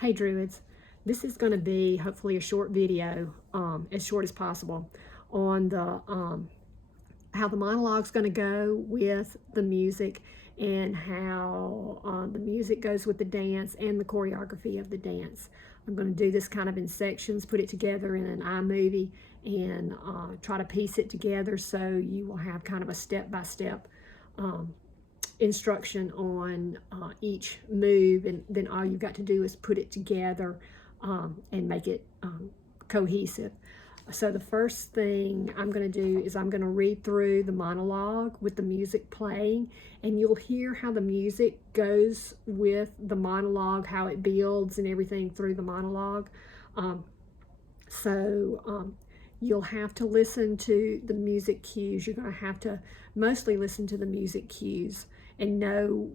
Hey Druids, this is going to be hopefully a short video, as short as possible, on the how the monologue's going to go with the music and how the music goes with the dance and the choreography of the dance. I'm going to do this kind of in sections, put it together in an iMovie, and try to piece it together so you will have kind of a step-by-step instruction on each move, and then all you've got to do is put it together and make it cohesive. So the first thing I'm going to do is I'm going to read through the monologue with the music playing, and you'll hear how the music goes with the monologue, how it builds and everything through the monologue. You'll have to listen to the music cues. You're going to have to mostly listen to the music cues and know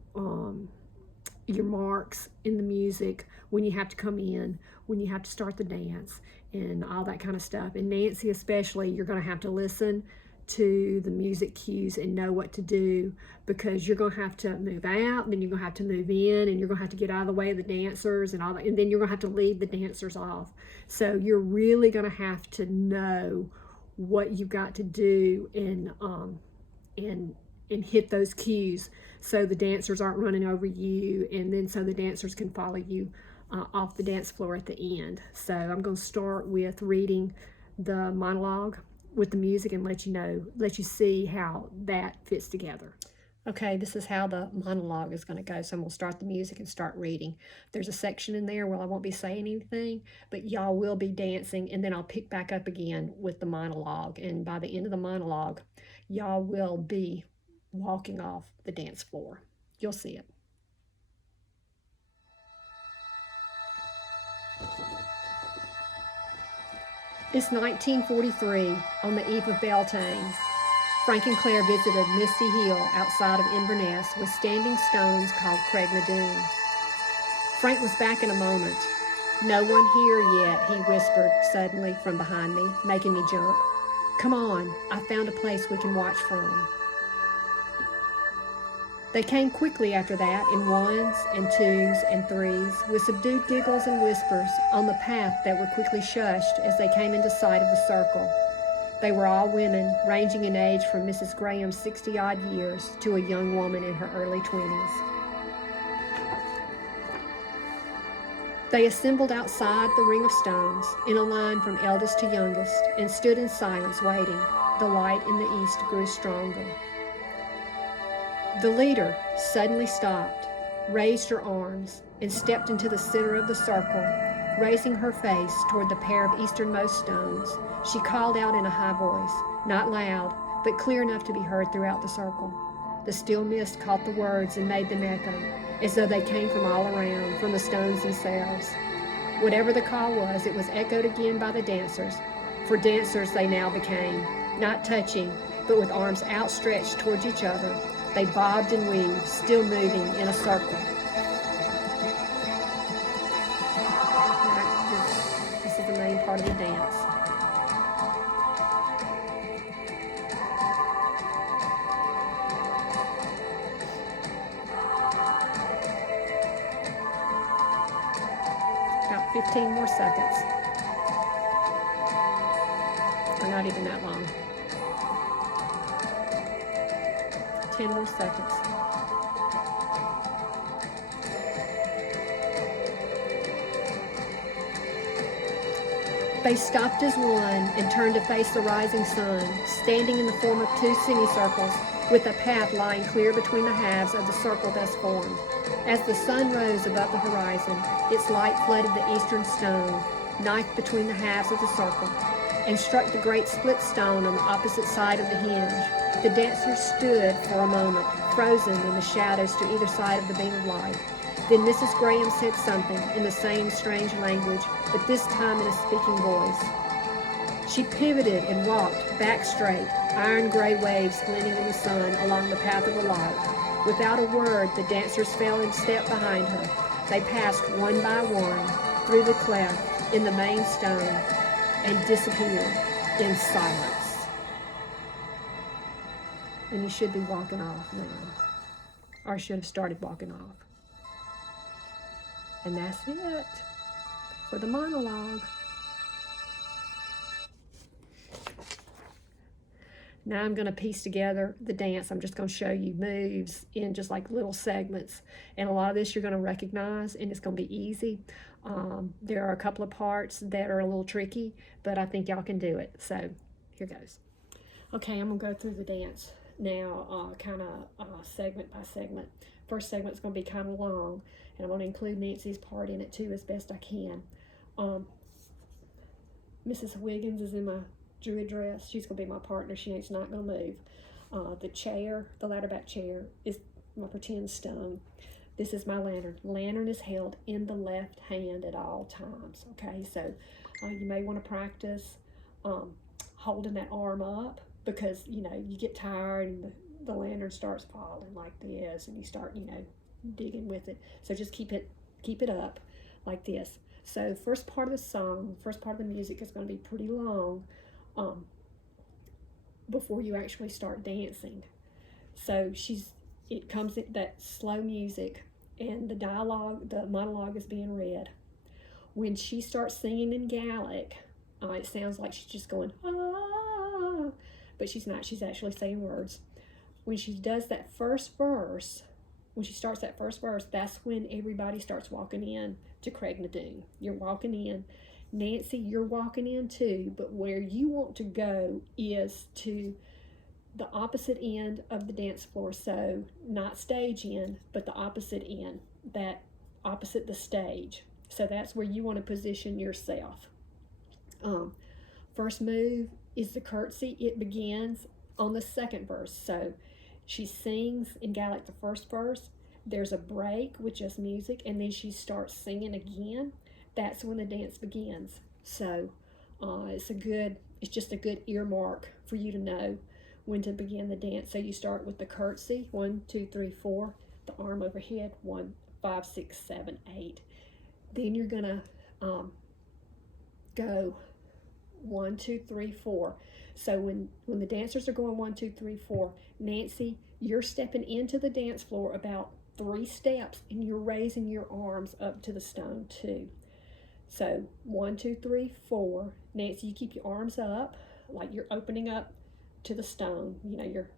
your marks in the music, when you have to come in, when you have to start the dance, and all that kind of stuff. And Nancy especially, you're going to have to listen to the music cues and know what to do, because you're going to have to move out, and then you're going to have to move in, and you're going to have to get out of the way of the dancers and all that, and then you're going to have to leave the dancers off. So you're really going to have to know what you've got to do and hit those cues so the dancers aren't running over you, and then so the dancers can follow you off the dance floor at the end. So I'm going to start with reading the monologue with the music and let you see how that fits together. Okay, this is how the monologue is going to go. So I'm going to start the music and start reading. There's a section in there where I won't be saying anything, but y'all will be dancing, and then I'll pick back up again with the monologue. And by the end of the monologue, y'all will be walking off the dance floor. You'll see it. It's 1943, on the eve of Beltane. Frank and Claire visited Misty Hill outside of Inverness with standing stones called Craignadoon. Frank was back in a moment. "No one here yet," he whispered suddenly from behind me, making me jump. "Come on, I found a place we can watch from." They came quickly after that, in ones and twos and threes, with subdued giggles and whispers on the path that were quickly shushed as they came into sight of the circle. They were all women, ranging in age from Mrs. Graham's 60-odd years to a young woman in her early 20s. They assembled outside the ring of stones, in a line from eldest to youngest, and stood in silence waiting. The light in the east grew stronger. The leader suddenly stopped, raised her arms, and stepped into the center of the circle. Raising her face toward the pair of easternmost stones, she called out in a high voice, not loud, but clear enough to be heard throughout the circle. The still mist caught the words and made them echo, as though they came from all around, from the stones themselves. Whatever the call was, it was echoed again by the dancers, for dancers they now became, not touching, but with arms outstretched towards each other. They bobbed and weaved, still moving in a circle. This is the main part of the dance. About 15 more seconds. Or not even that long. 10 more seconds. They stopped as one and turned to face the rising sun, standing in the form of two semicircles, with a path lying clear between the halves of the circle thus formed. As the sun rose above the horizon, its light flooded the eastern stone, knifed between the halves of the circle, and struck the great split stone on the opposite side of the hinge. The dancers stood for a moment, frozen in the shadows to either side of the beam of light. Then Mrs. Graham said something in the same strange language, but this time in a speaking voice. She pivoted and walked back straight, iron gray waves glinting in the sun along the path of the light. Without a word, the dancers fell in step behind her. They passed one by one through the cleft in the main stone and disappeared in silence. And you should be walking off now, or should have started walking off. And that's it. for the monologue. Now I'm going to piece together the dance. I'm just going to show you moves in just like little segments. And a lot of this you're going to recognize, and it's going to be easy. There are a couple of parts that are a little tricky, but I think y'all can do it. So here goes. Okay, I'm going to go through the dance now, kind of segment by segment. First segment's going to be kind of long, and I'm going to include Nancy's part in it too as best I can. Mrs. Wiggins is in my druid dress. She's going to be my partner. She's not going to move. The chair, the ladder back chair, is my pretend stone. This is my lantern. Lantern is held in the left hand at all times. Okay, so you may want to practice holding that arm up, because you know you get tired and the lantern starts falling like this, and you start digging with it. So just keep it up like this. So first part of the song, first part of the music is going to be pretty long before you actually start dancing. So it comes in that slow music, and the dialogue, the monologue is being read. When she starts singing in Gaelic, it sounds like she's just going, ah, but she's not. She's actually saying words. When she does that first verse, when she starts that first verse, that's when everybody starts walking in to Craig Nadoon. You're walking in. Nancy, you're walking in too, but where you want to go is to the opposite end of the dance floor. So not stage end, but the opposite end, that opposite the stage. So that's where you want to position yourself. First move is the curtsy. It begins on the second verse. So she sings in Gaelic the first verse. There's a break with just music, and then she starts singing again. That's when the dance begins. So it's just a good earmark for you to know when to begin the dance. So you start with the curtsy, 1, 2, 3, 4, the arm overhead, 1, 5, 6, 7, 8. Then you're gonna go 1, 2, 3, 4. So when the dancers are going 1, 2, 3, 4, Nancy, you're stepping into the dance floor about 3 steps, and you're raising your arms up to the stone too. So 1, 2, 3, 4. Nancy, you keep your arms up like you're opening up to the stone. You're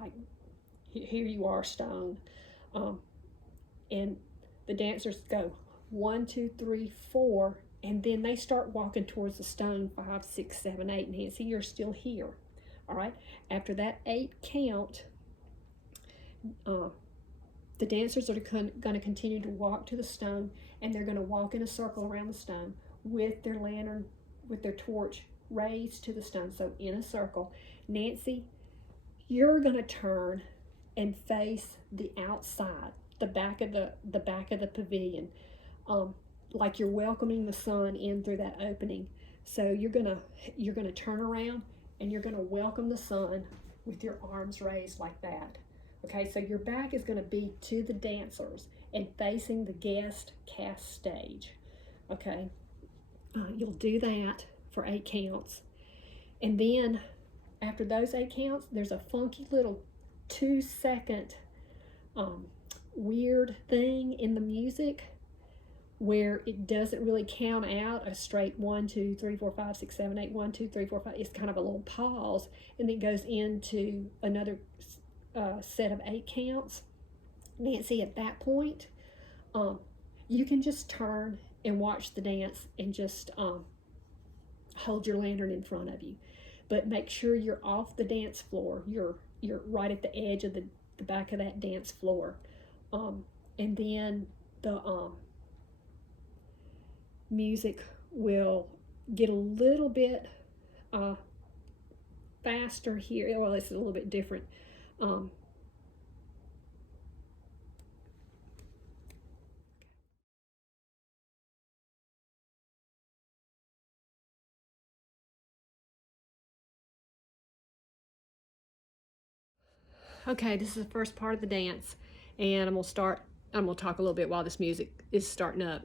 like, here you are, stone. And the dancers go 1, 2, 3, 4, and then they start walking towards the stone, 5, 6, 7, 8. Nancy, you're still here. All right. After that 8 count, the dancers are going to continue to walk to the stone, and they're going to walk in a circle around the stone with their lantern, with their torch raised to the stone. So in a circle. Nancy, you're going to turn and face the outside, the back of the pavilion, like you're welcoming the sun in through that opening. So you're gonna turn around, and you're gonna welcome the sun with your arms raised like that. Okay, so your back is going to be to the dancers and facing the guest cast stage. Okay, you'll do that for 8 counts. And then after those 8 counts, there's a funky little 2-second weird thing in the music where it doesn't really count out a straight 1, 2, 3, 4, 5, 6, 7, 8, 1, 2, 3, 4, 5. It's kind of a little pause, and then goes into another set of 8 counts. Nancy, at that point, you can just turn and watch the dance and just hold your lantern in front of you. But make sure you're off the dance floor. You're right at the edge of the back of that dance floor. And then the music will get a little bit faster here. Well, it's a little bit different. Okay, this is the first part of the dance, and I'm gonna talk a little bit while this music is starting up.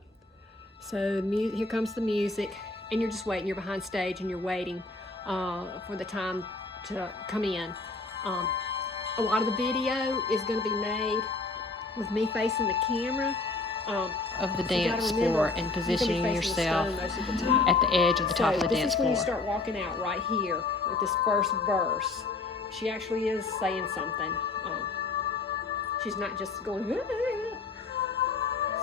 So here comes the music, and you're just waiting. You're behind stage, and you're waiting for the time to come in. A lot of the video is going to be made with me facing the camera, of the So you dance gotta remember, floor and you're gonna be positioning facing the yourself stone most of the time. at the edge of the top of the This dance is when you floor. start walking out right here with this first verse. She actually is saying something. She's not just going.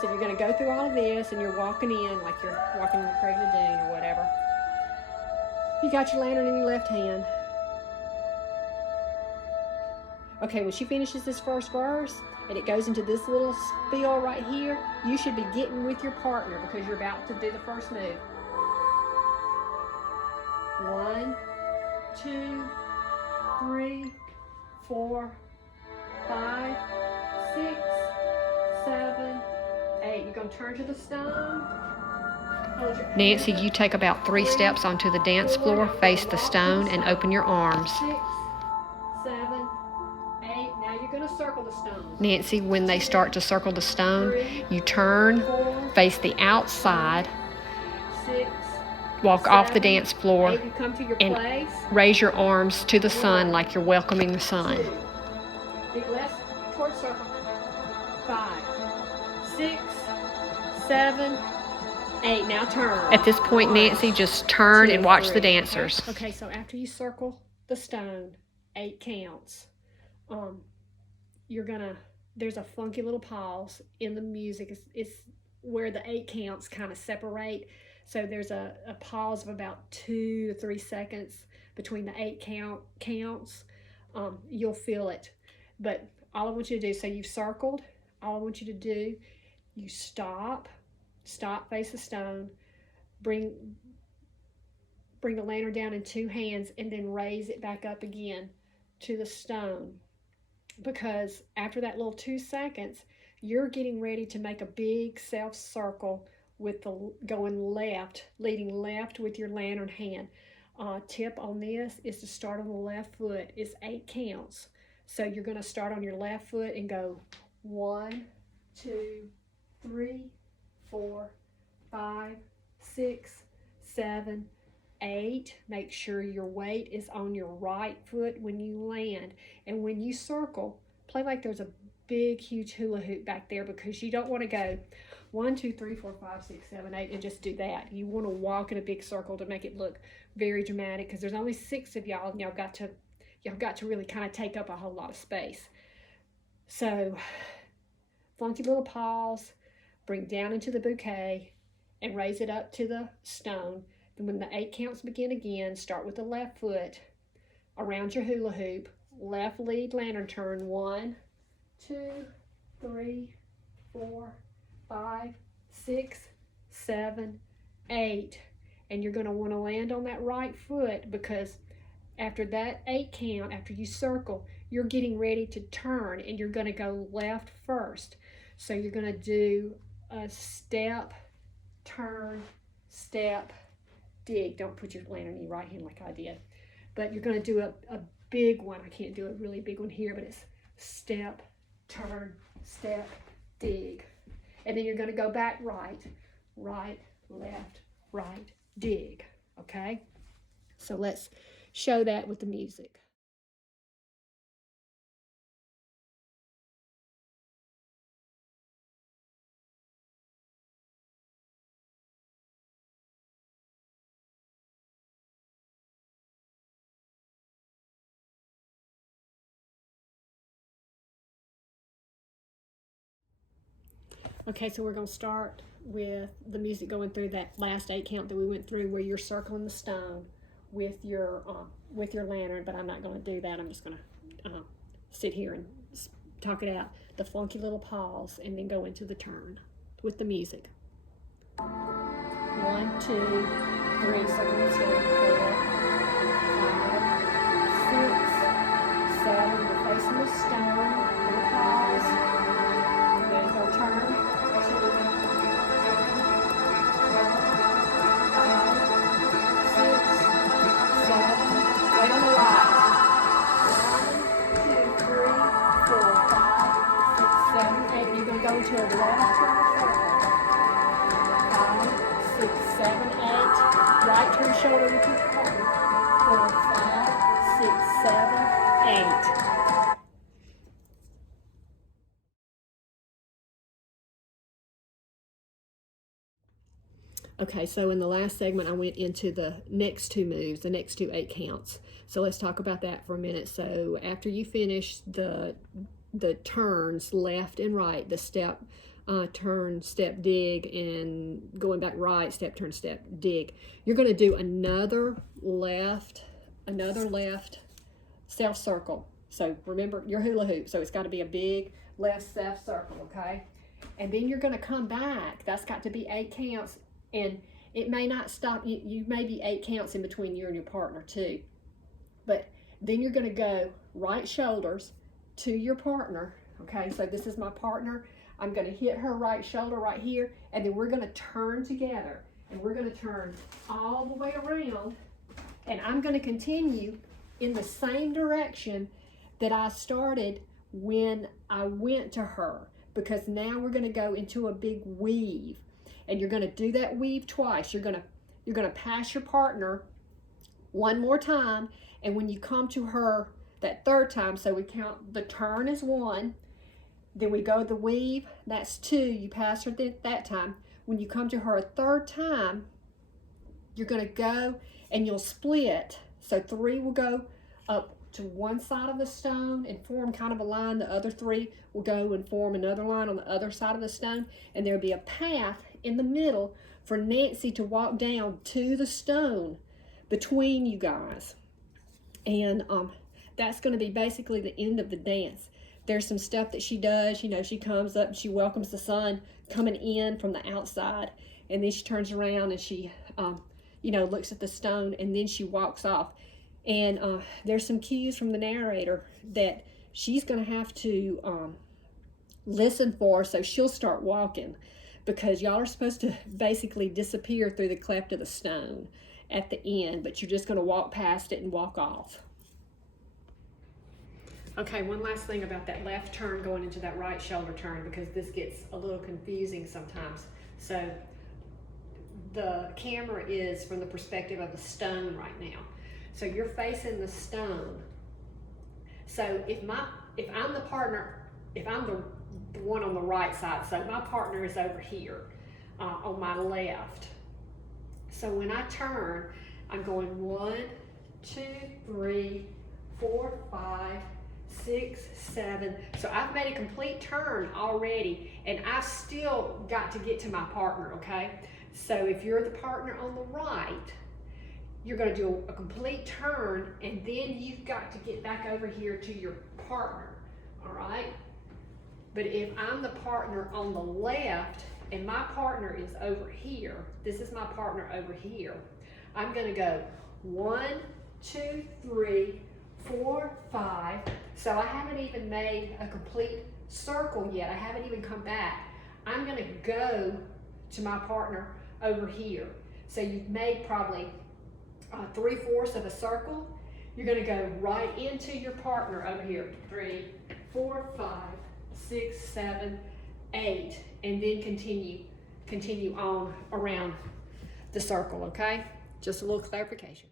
So you're going to go through all of this, and you're walking in like you're walking in the Craig Lagoon or whatever. You got your lantern in your left hand. Okay, when she finishes this first verse and it goes into this little spiel right here, you should be getting with your partner because you're about to do the first move. 1, 2, 3, 4, 5, 6, 7, 8. You're going to turn to the stone. Nancy, you take about 3 steps onto the dance floor, face the stone, and open your arms. 6, 7, 8. Now you're going to circle the stone. Nancy, when they start to circle the stone, you turn, face the outside, 6, walk off the dance floor, 8. You come to your and place. raise your arms to the sun like you're welcoming the sun. 2. Big left towards circle. 5, 6, 7, 8. Now turn. At this point, Nancy, just turn and watch the dancers. Okay, so after you circle the stone, 8 counts. You're gonna, there's a funky little pause in the music. It's where the 8 counts kind of separate. So there's a pause of about 2 to 3 seconds between the 8 counts. You'll feel it. But all I want you to do, so you've circled, all I want you to do, you stop, face the stone, bring the lantern down in 2 hands, and then raise it back up again to the stone. Because after that little 2 seconds, you're getting ready to make a big self circle with the going left, leading left with your lantern hand. Tip on this is to start on the left foot. It's 8 counts. So you're going to start on your left foot and go 1, 2, 3, 4, 5, 6, 7, 8. Make sure your weight is on your right foot when you land. And when you circle, play like there's a big, huge hula hoop back there, because you don't want to go 1, 2, 3, 4, 5, 6, 7, 8 and just do that. You want to walk in a big circle to make it look very dramatic, because there's only 6 of y'all, and y'all got to really kind of take up a whole lot of space. So funky little pause, bring down into the bouquet and raise it up to the stone. Then when the 8 counts begin again, start with the left foot around your hula hoop, left lead lantern turn, 1, 2, 3, 4, 5, 6, 7, 8. And you're going to want to land on that right foot, because after that 8 count, after you circle, you're getting ready to turn, and you're going to go left first. So you're going to do a step, turn, step, dig. Don't put your lantern in your right hand like I did. But you're going to do a big one. I can't do a really big one here, but it's step, turn, step, dig. And then you're going to go back right, left, right, dig. Okay? So let's show that with the music. Okay, so we're going to start with the music going through that last 8 count that we went through, where you're circling the stone with your lantern, but I'm not going to do that. I'm just going to sit here and talk it out. The funky little pause, and then go into the turn with the music. 1, 2, 3, circle the stone, 4, 5, 6, 7. You're facing the stone, little pause, then go turn. 2, 3, 4, 5, 6, 7. Wait on the light. 1, 2, 3, 4, 5, 6, 7, 8. You're going to go into a left turn circle. 5, 6, 7, 8. Right turn shoulder with your partner. 4, 5, 6, 7, 8. Okay, so in the last segment, I went into the next two moves, the next two 8 counts. So let's talk about that for a minute. So after you finish the turns left and right, the step, turn, step, dig, and going back right, step, turn, step, dig, you're going to do another left self circle. So remember your hula hoop, so it's got to be a big left self circle, okay? And then you're going to come back. That's got to be 8 counts, and it may not stop. You may be 8 counts in between you and your partner too. But then you're going to go right shoulders to your partner, okay? So this is my partner. I'm going to hit her right shoulder right here, and then we're going to turn together, and we're going to turn all the way around, and I'm going to continue in the same direction that I started when I went to her, because now we're going to go into a big weave, and you're going to do that weave twice. You're going to pass your partner one more time, and when you come to her that third time, so we count the turn as 1, then we go the weave, that's 2, you pass her that time. When you come to her a third time, you're going to go and you'll split. So 3 will go up to one side of the stone and form kind of a line. The other 3 will go and form another line on the other side of the stone, and there'll be a path in the middle for Nancy to walk down to the stone between you guys. And that's going to be basically the end of the dance. There's some stuff that she does. You know, she comes up and she welcomes the sun coming in from the outside, and then she turns around and she you know, looks at the stone, and then she walks off. And there's some cues from the narrator that she's going to have to listen for, so she'll start walking, because y'all are supposed to basically disappear through the cleft of the stone at the end, but you're just going to walk past it and walk off. Okay, one last thing about that left turn going into that right shoulder turn, because this gets a little confusing sometimes. So the camera is from the perspective of the stone right now. So you're facing the stone. So if I'm the partner, if I'm the one on the right side, so my partner is over here on my left. So when I turn, I'm going 1, 2, 3, 4, 5, 6, 7. So I've made a complete turn already, and I've still got to get to my partner, okay? So if you're the partner on the right, you're going to do a complete turn, and then you've got to get back over here to your partner, all right? But if I'm the partner on the left and my partner is over here, this is my partner over here, I'm going to go 1, 2, 3, 4, 5. So I haven't even made a complete circle yet. I haven't even come back. I'm going to go to my partner over here. So you've made probably 3/4 of a circle. You're going to go right into your partner over here. 3, 4, 5, 6, 7, 8, and then continue on around the circle, okay? Just a little clarification.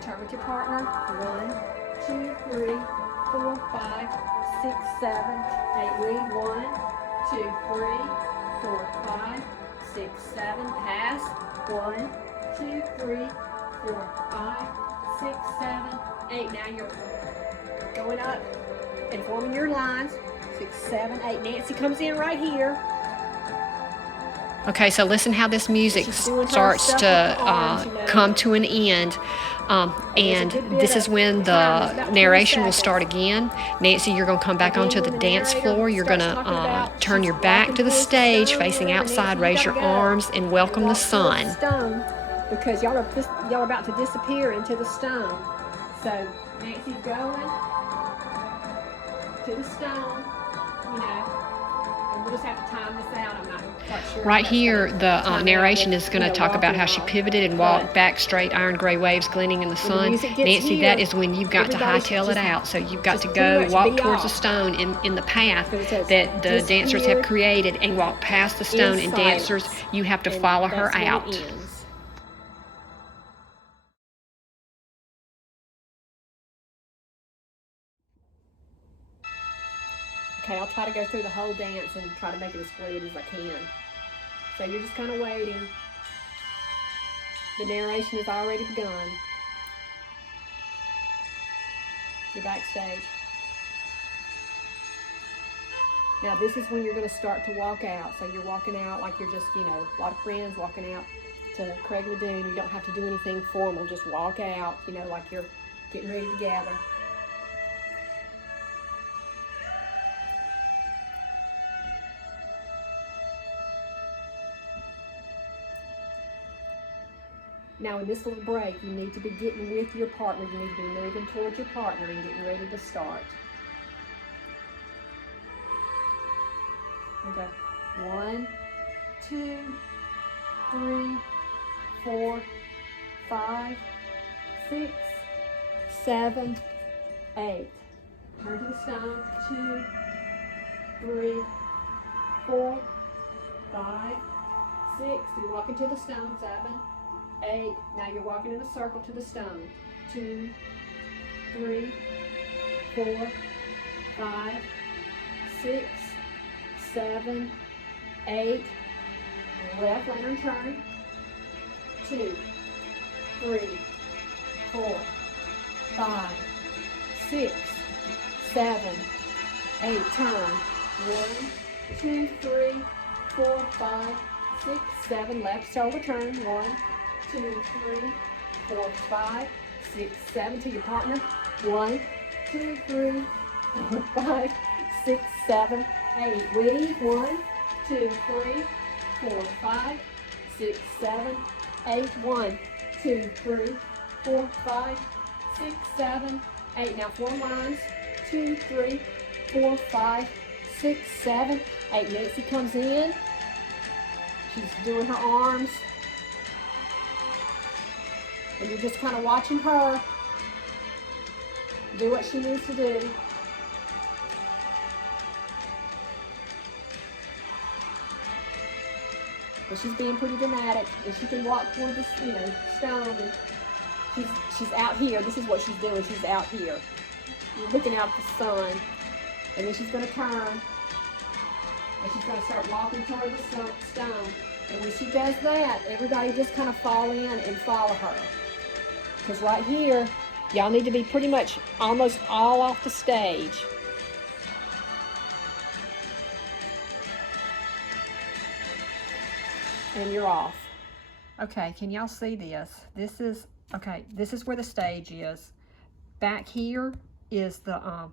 Turn with your partner. 1, 2, 3, 4, 5, 6, 7, 8. Lead. 1, 2, 3, 4, 5, 6, 7. Pass. 1, 2, 3, 4, 5, 6, 7, 8. Now you're going up and forming your lines. 6, 7, 8. Nancy comes in right here. Okay, so listen how this music starts to come to an end. And this is when the narration will start again. Nancy, you're going to come back onto the dance floor. You're going to turn your back to the stage, facing outside, raise your arms, and welcome the sun. Because y'all are about to disappear into the stone. So Nancy's going to the stone, you know, we'll just have to time this out. I'm not quite sure. Right here, the narration is going to talk about how she pivoted and walked back straight, iron gray waves glinting in the sun. Nancy, here, that is when you've got to hightail it out. So you've got to go walk towards the stone in the path that the dancers have created and walk past the stone. And dancers, you have to follow her out. Okay, I'll try to go through the whole dance and try to make it as fluid as I can. So you're just kind of waiting. The narration has already begun. You're backstage. Now this is when you're going to start to walk out. So you're walking out like you're just, a lot of friends walking out to Craig Ladoon. You don't have to do anything formal. Just walk out, like you're getting ready to gather. Now in this little break, you need to be getting with your partner. You need to be moving towards your partner and getting ready to start. Okay. 1, 2, 3, 4, 5, 6, 7, 8. Turn to the stone. 2, 3, 4, 5, 6. You're walking to the stone. 7, 8. Now you're walking in a circle to the stone. 2, 3, 4, 5, 6, 7, 8. Left lantern turn. 2, 3, 4, 5, 6, 7, 8. Turn. 1, 2, 3, 4, 5, 6, 7. Left shoulder turn. 1, 2, 3, 4, 5, 6, 7 to your partner. 1, 2, 3, 4, 5, 6, 7, 8. Weave. 1, 2, 3, 4, 5, 6, 7, 8. 1, 2, 3, 4, 5, 6, 7, 8. Now form lines. 2, 3, 4, 5, 6, 7, 8. Nancy comes in. She's doing her arms. And you're just kind of watching her do what she needs to do. But she's being pretty dramatic, and she can walk toward the stone. And she's out here. This is what she's doing. She's out here. You're looking out at the sun, and then she's going to turn, and she's going to start walking toward the stone. And when she does that, everybody just kind of fall in and follow her. Because right here, y'all need to be pretty much almost all off the stage. And you're off. Okay, can y'all see this? This is where the stage is. Back here is the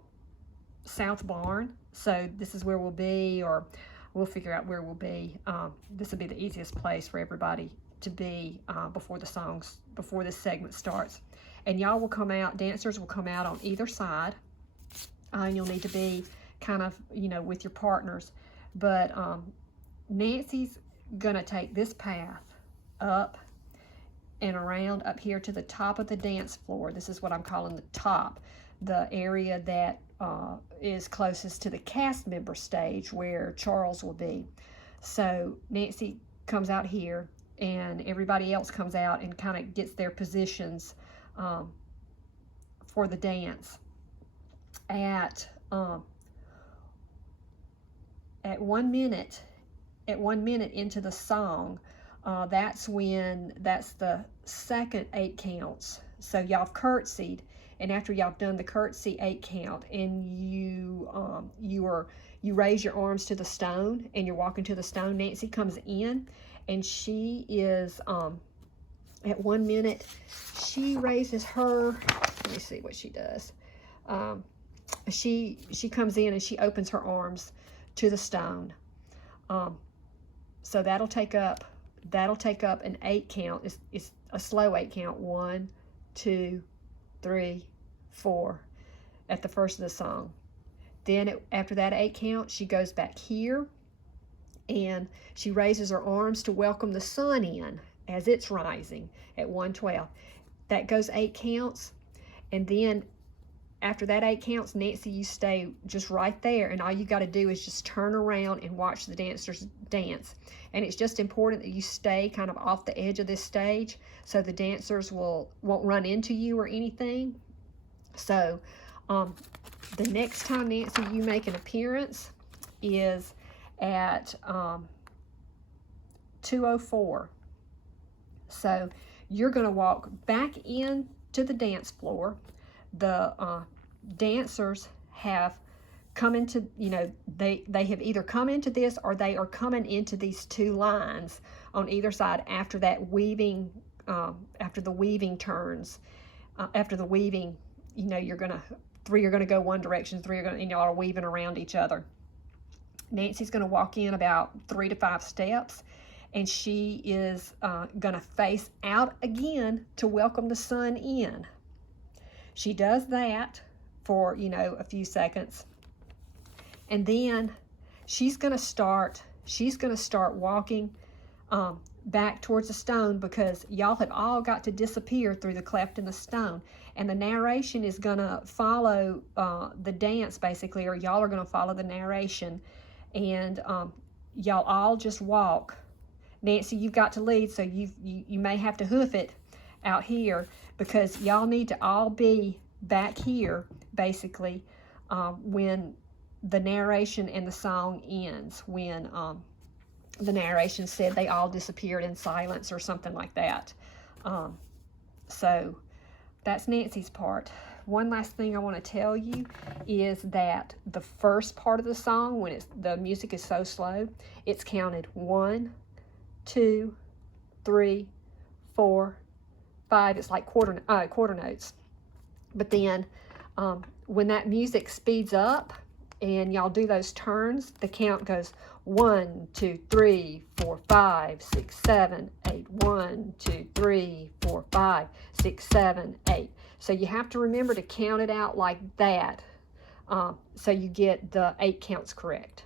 south barn. So this is where we'll be, or we'll figure out where we'll be. This will be the easiest place for everybody to be before this segment starts. And y'all will come out, dancers will come out on either side. And you'll need to be kind of, with your partners. But Nancy's gonna take this path up and around up here to the top of the dance floor. This is what I'm calling the top, the area that is closest to the cast member stage where Charles will be. So Nancy comes out here, and everybody else comes out and kind of gets their positions for the dance. At 1 minute, into the song, that's the second 8 counts. So y'all curtsied, and after y'all done the curtsy 8 count, and you raise your arms to the stone, and you're walking to the stone, Nancy comes in, and she is at 1 minute, she raises her. Let me see what she does. She comes in and she opens her arms to the stone. So that'll take up an 8 count. It's a slow 8 count. 1, 2, 3, 4 at the first of the song. Then after that 8 count, she goes back here And she raises her arms to welcome the sun in as it's rising at 1:12. That goes 8 counts. And then after that 8 counts, Nancy, you stay just right there, and all you got to do is just turn around and watch the dancers dance. And it's just important that you stay kind of off the edge of this stage so the dancers won't run into you or anything. So the next time, Nancy, you make an appearance is at 2:04. So you're going to walk back into the dance floor. The dancers have come into, they have either come into this or they are coming into these 2 lines on either side after that weaving, after the weaving turns. After the weaving, three are going to go one direction, 3 are going to, y'all are weaving around each other. Nancy's going to walk in about 3 to 5 steps, and she is going to face out again to welcome the sun in. She does that for, a few seconds. And then she's going to start walking back towards the stone, because y'all have all got to disappear through the cleft in the stone. And the narration is going to follow the dance, basically, or y'all are going to follow the narration. And y'all all just walk. Nancy, you've got to lead, so you may have to hoof it out here, because y'all need to all be back here, basically, when the narration and the song ends, when the narration said they all disappeared in silence or something like that. So that's Nancy's part. One last thing I want to tell you is that the first part of the song, when the music is so slow, it's counted 1, 2, 3, 4, 5. It's like quarter notes. But then when that music speeds up and y'all do those turns, the count goes 1, 2, 3, 4, 5, 6, 7, 8. 1, 2, 3, 4, 5, 6, 7, 8. So you have to remember to count it out like that, so you get the 8 counts correct.